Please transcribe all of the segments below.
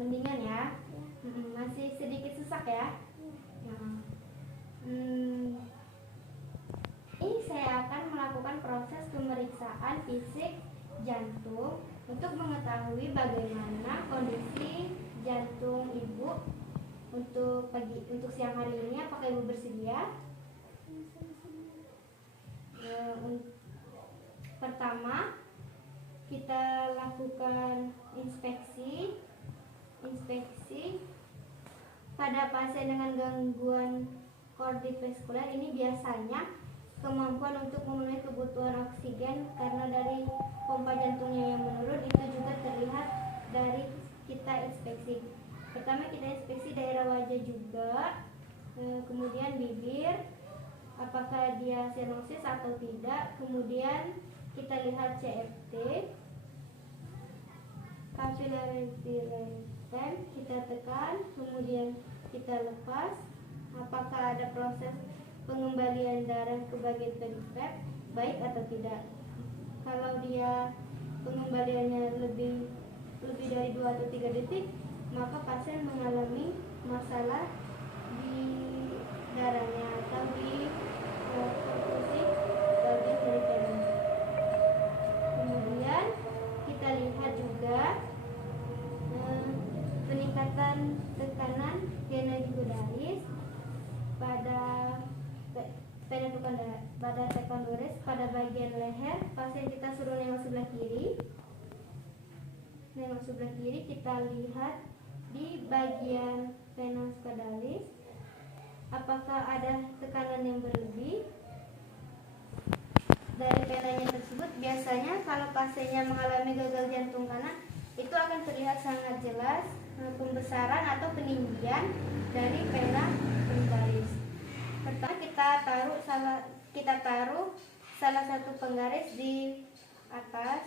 mendingan ya. Masih sedikit sesak ya. Nah, ini saya akan melakukan proses pemeriksaan fisik jantung untuk mengetahui bagaimana kondisi jantung ibu untuk siang hari ini. Apakah ibu bersedia? Pertama, kita lakukan inspeksi pada pasien dengan gangguan kardiovaskular. Ini biasanya kemampuan untuk memenuhi kebutuhan oksigen karena dari pompa jantungnya yang menurun itu juga terlihat dari kita inspeksi. Pertama kita inspeksi daerah wajah juga, kemudian bibir, apakah dia sinusis atau tidak. Kemudian kita lihat CFT, capillary filtration, kita tekan, kemudian kita lepas. Apakah ada proses pengembalian darah ke bagian periferi baik atau tidak. Kalau dia pengembaliannya lebih dari 2 atau 3 detik, maka pasien mengalami masalah di darahnya atau di perfusi bagian periferi. Kemudian kita lihat juga peningkatan tekanan vena jugular pada secondaris pada bagian leher. Pasien kita suruh nengok sebelah kiri, kita lihat di bagian vena scodalis apakah ada tekanan yang berlebih dari venanya tersebut. Biasanya kalau pasiennya mengalami gagal jantung kanan, itu akan terlihat sangat jelas pembesaran atau peninggian dari vena scodalis. Pertama kita taruh salah satu penggaris di atas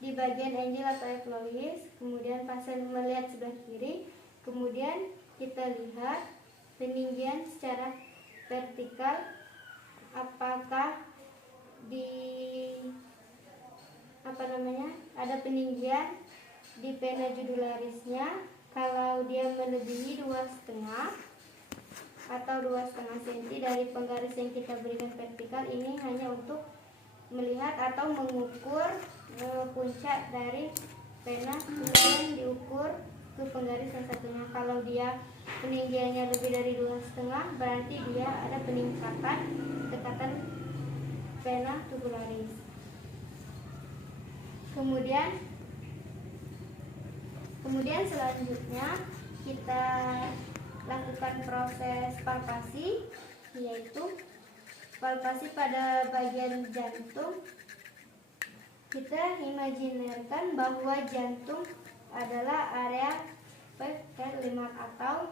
di bagian angel atau eplois. Kemudian pasien melihat sebelah kiri. Kemudian kita lihat peninggian secara vertikal, apakah ada peninggian di vena jugularisnya. Kalau dia melebihi 2,5 atau 2,5 cm dari penggaris yang kita berikan vertikal, ini hanya untuk melihat atau mengukur puncak dari vena, kemudian diukur ke penggaris yang satunya. Kalau dia peninggiannya lebih dari 2,5, berarti dia ada peningkatan dekatan vena jugularis. Kemudian selanjutnya kita lakukan proses palpasi, yaitu palpasi pada bagian jantung. Kita imajinasikan bahwa jantung adalah area 5 atau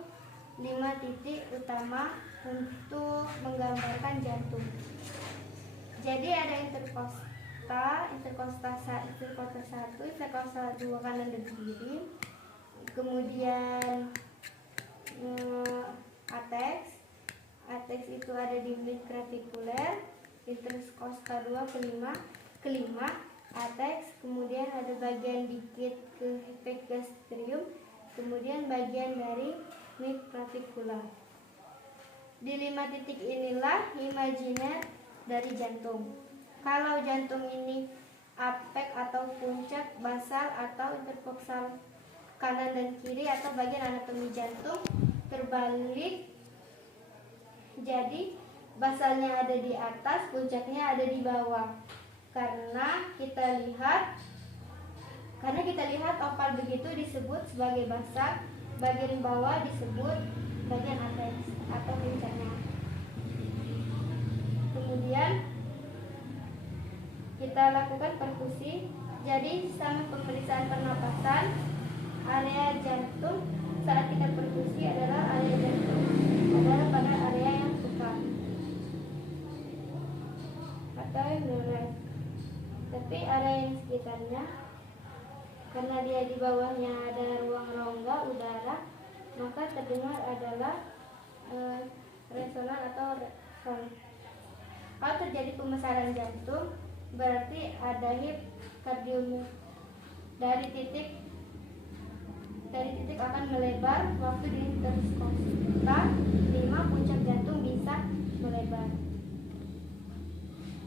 5 titik utama untuk menggambarkan jantung. Jadi ada interkostal 1, interkostal 2 kanan dan kiri. Kemudian apex itu ada di mid claviculaire, interkostal 2 kelima apex. Kemudian ada bagian dikit ke epigastrium, kemudian bagian dari mid clavicular. Di 5 titik inilah imajiner dari jantung. Kalau jantung ini apex atau puncak, basal atau interkostal kanan dan kiri atau bagian anatomi jantung terbalik. Jadi basalnya ada di atas, puncaknya ada di bawah. Karena kita lihat opal begitu disebut sebagai basal, bagian bawah disebut bagian apex atau puncaknya. Kemudian kita lakukan perfusi. Jadi sama pemeriksaan pernapasan, area jantung saat kita perfusi adalah area jantung pada area yang suka atau yang meleleh. Tapi area yang sekitarnya, karena dia di bawahnya ada ruang rongga udara, maka terdengar adalah resonan atau reson. Kalau terjadi pembesaran jantung, berarti ada hip kardium dari titik dari titik akan melebar waktu di interskosta 5 puncak jantung bisa melebar.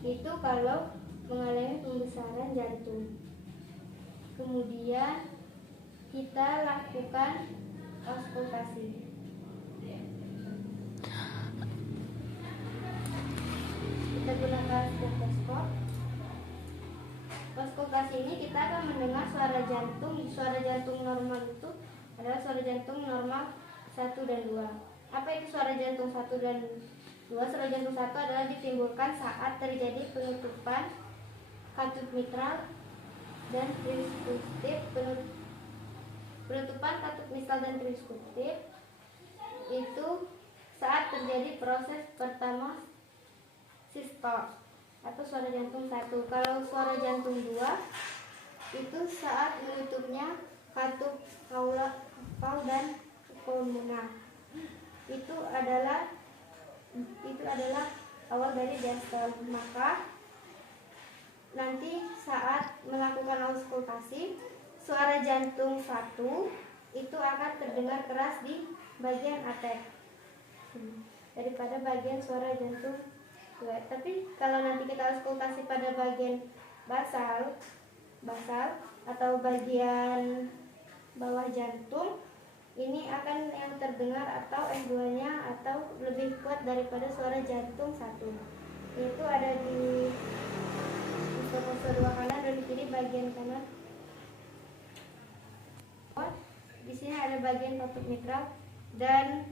Itu kalau mengalami pembesaran jantung. Kemudian kita lakukan auskultasi. Kita gunakan stetoskop. Auskultasi ini kita akan mendengar suara jantung. Suara jantung normal itu adalah suara jantung normal 1 dan 2. Apa itu suara jantung 1 dan 2? Suara jantung 1 adalah ditimbulkan saat terjadi penutupan katup mitral dan tricuspid. Penutupan katup mitral dan tricuspid itu saat terjadi proses pertama sistol atau suara jantung 1. Kalau suara jantung 2 itu saat menutupnya katup kau dan pulmona. Itu adalah awal dari diastole. Maka nanti saat melakukan auskultasi, suara jantung 1 itu akan terdengar keras di bagian atek daripada bagian suara jantung 2. Tapi kalau nanti kita auskultasi pada bagian basal atau bagian bawah jantung, ini akan yang terdengar atau S2-nya atau lebih kuat daripada suara jantung 1. Itu ada di pose 2 kanan dan di kiri bagian kanan. Di sini ada bagian katup mitral dan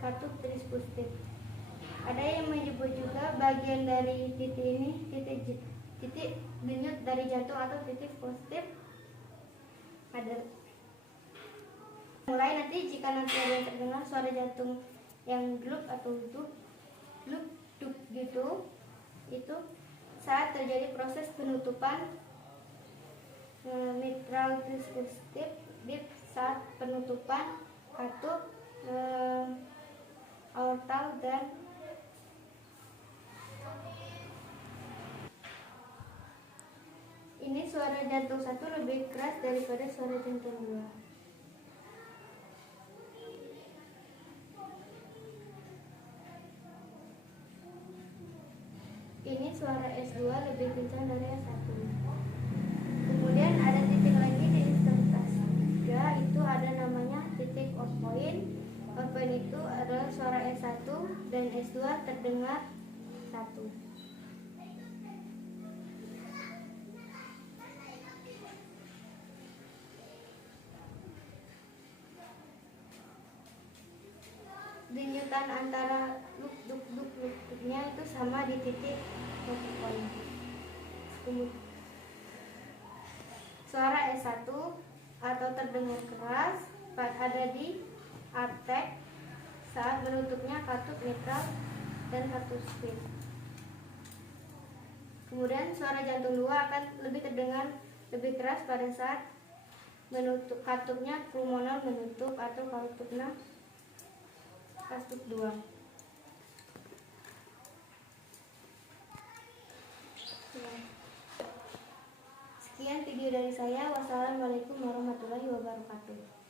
katup tricuspid. Ada yang menyebut juga bagian dari titik ini titik denyut dari jantung atau titik positif. Ada mulai nanti jika nanti ada yang terdengar suara jantung yang gluk atau duk gitu, itu saat terjadi proses penutupan mitral tricuspid di saat penutupan katup aortal dan ini suara jantung 1 lebih keras daripada suara jantung 2. Ini suara S2 lebih kencang dari S1. Kemudian ada titik lagi di interskosta 3, itu ada namanya titik out point. Out point itu adalah suara S1 dan S2 terdengar 1. Denyutan antara luk-duk-nya itu sama di titik out point. Suara S1 atau terdengar keras ada di atek saat menutupnya katup mitral dan katup tricuspid. Kemudian suara jantung 2 akan lebih terdengar lebih keras pada saat menutup katupnya pulmonal menutup atau katupnya katup 2. Sekian video dari saya. Wassalamualaikum warahmatullahi wabarakatuh.